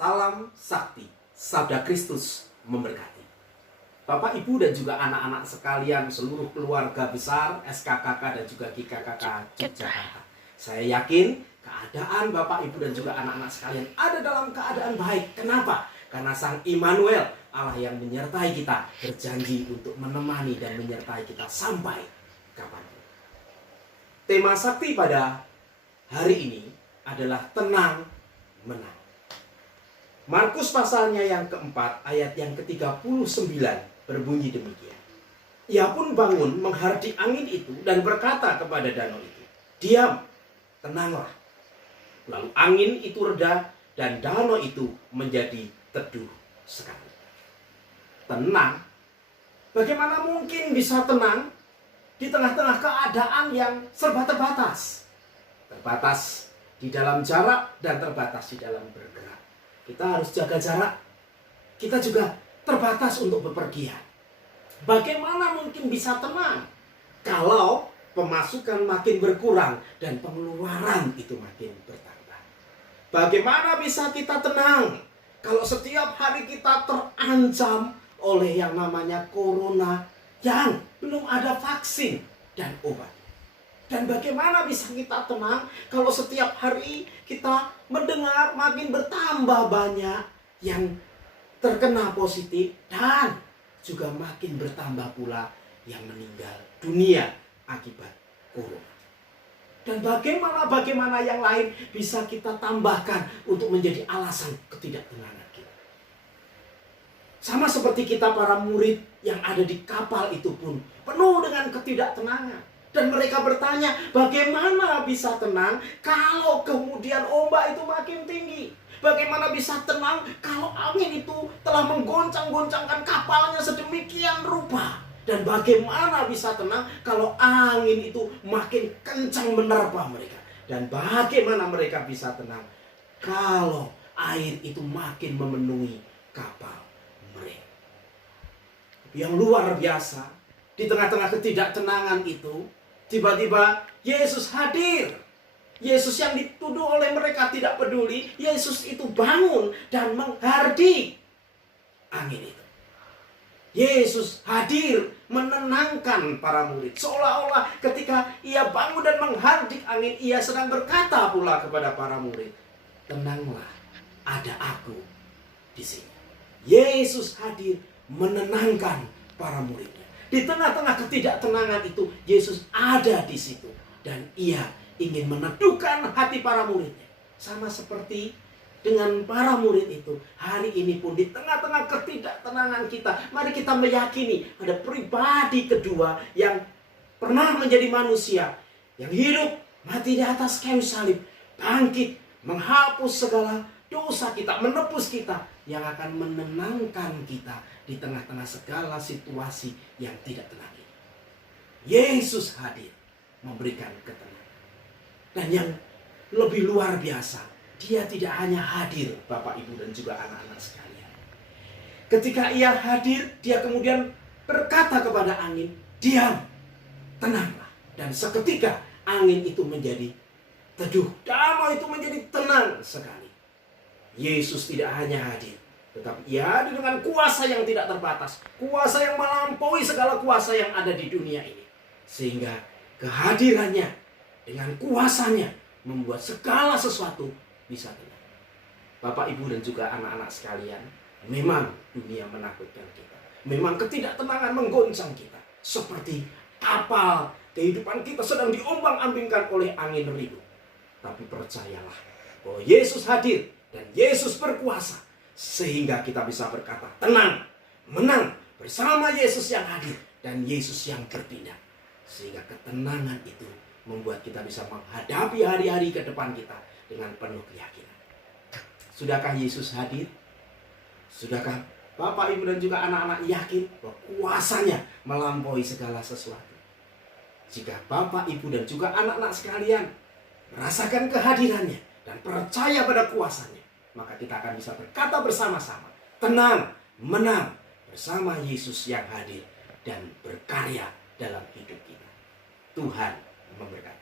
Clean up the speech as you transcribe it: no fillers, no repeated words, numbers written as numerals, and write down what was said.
Salam sakti, sabda Kristus memberkati. Bapak, Ibu, dan juga anak-anak sekalian, seluruh keluarga besar SKKK dan juga GKKK Yogyakarta. Saya yakin keadaan Bapak, Ibu, dan juga anak-anak sekalian ada dalam keadaan baik. Kenapa? Karena Sang Immanuel, Allah yang menyertai kita, berjanji untuk menemani dan menyertai kita sampai kapanpun. Tema sakti pada hari ini adalah tenang menang. Markus pasalnya yang keempat, ayat yang ke-39 berbunyi demikian. Ia pun bangun menghardik angin itu dan berkata kepada danau itu, "Diam, tenanglah." Lalu angin itu reda dan danau itu menjadi teduh sekali. Tenang? Bagaimana mungkin bisa tenang di tengah-tengah keadaan yang serba terbatas? Terbatas di dalam jarak dan terbatas di dalam bergerak. Kita harus jaga jarak. Kita juga terbatas untuk bepergian. Bagaimana mungkin bisa tenang kalau pemasukan makin berkurang dan pengeluaran itu makin bertambah? Bagaimana bisa kita tenang kalau setiap hari kita terancam oleh yang namanya corona yang belum ada vaksin dan obat? Dan bagaimana bisa kita tenang kalau setiap hari kita mendengar makin bertambah banyak yang terkena positif dan juga makin bertambah pula yang meninggal dunia akibat corona? Dan bagaimana yang lain bisa kita tambahkan untuk menjadi alasan ketidaktenangan kita? Sama seperti kita para murid yang ada di kapal itu pun penuh dengan ketidaktenangan. Dan mereka bertanya, bagaimana bisa tenang kalau kemudian ombak itu makin tinggi? Bagaimana bisa tenang kalau angin itu telah menggoncang-goncangkan kapalnya sedemikian rupa? Dan bagaimana bisa tenang kalau angin itu makin kencang menerpa mereka? Dan bagaimana mereka bisa tenang kalau air itu makin memenuhi kapal mereka? Yang luar biasa, di tengah-tengah ketidaktenangan itu, tiba-tiba Yesus hadir. Yesus yang dituduh oleh mereka tidak peduli, Yesus itu bangun dan menghardik angin itu. Yesus hadir menenangkan para murid. Seolah-olah ketika ia bangun dan menghardik angin, ia sedang berkata pula kepada para murid, "Tenanglah, ada aku di sini." Yesus hadir menenangkan para muridnya. Di tengah-tengah ketidaktenangan itu, Yesus ada di situ. Dan ia ingin meneduhkan hati para muridnya. Sama seperti dengan para murid itu. Hari ini pun di tengah-tengah ketidaktenangan kita, mari kita meyakini ada pribadi kedua yang pernah menjadi manusia. Yang hidup, mati di atas kayu salib. Bangkit, menghapus segala dosa kita, menebus kita. Yang akan menenangkan kita di tengah-tengah segala situasi yang tidak tenang ini. Yesus hadir memberikan ketenangan. Dan yang lebih luar biasa, dia tidak hanya hadir, Bapak, Ibu, dan juga anak-anak sekalian. Ketika ia hadir, dia kemudian berkata kepada angin, "Diam, tenanglah." Dan seketika angin itu menjadi teduh, damai itu menjadi tenang sekali. Yesus tidak hanya hadir, tetapi ia hadir dengan kuasa yang tidak terbatas. Kuasa yang melampaui segala kuasa yang ada di dunia ini. Sehingga kehadirannya dengan kuasanya membuat segala sesuatu bisa tenang. Bapak, Ibu, dan juga anak-anak sekalian, memang dunia menakutkan kita. Memang ketidaktenangan menggoncang kita. Seperti kapal kehidupan kita sedang diombang-ambingkan oleh angin ribut. Tapi percayalah bahwa Yesus hadir dan Yesus berkuasa. Sehingga kita bisa berkata, tenang, menang bersama Yesus yang hadir dan Yesus yang bertindak. Sehingga ketenangan itu membuat kita bisa menghadapi hari-hari ke depan kita dengan penuh keyakinan. Sudahkah Yesus hadir? Sudahkah Bapak, Ibu, dan juga anak-anak yakin bahwa kuasanya melampaui segala sesuatu? Jika Bapak, Ibu, dan juga anak-anak sekalian merasakan kehadirannya dan percaya pada kuasanya, maka kita akan bisa berkata bersama-sama, tenang, menang bersama Yesus yang hadir dan berkarya dalam hidup kita. Tuhan memberkati.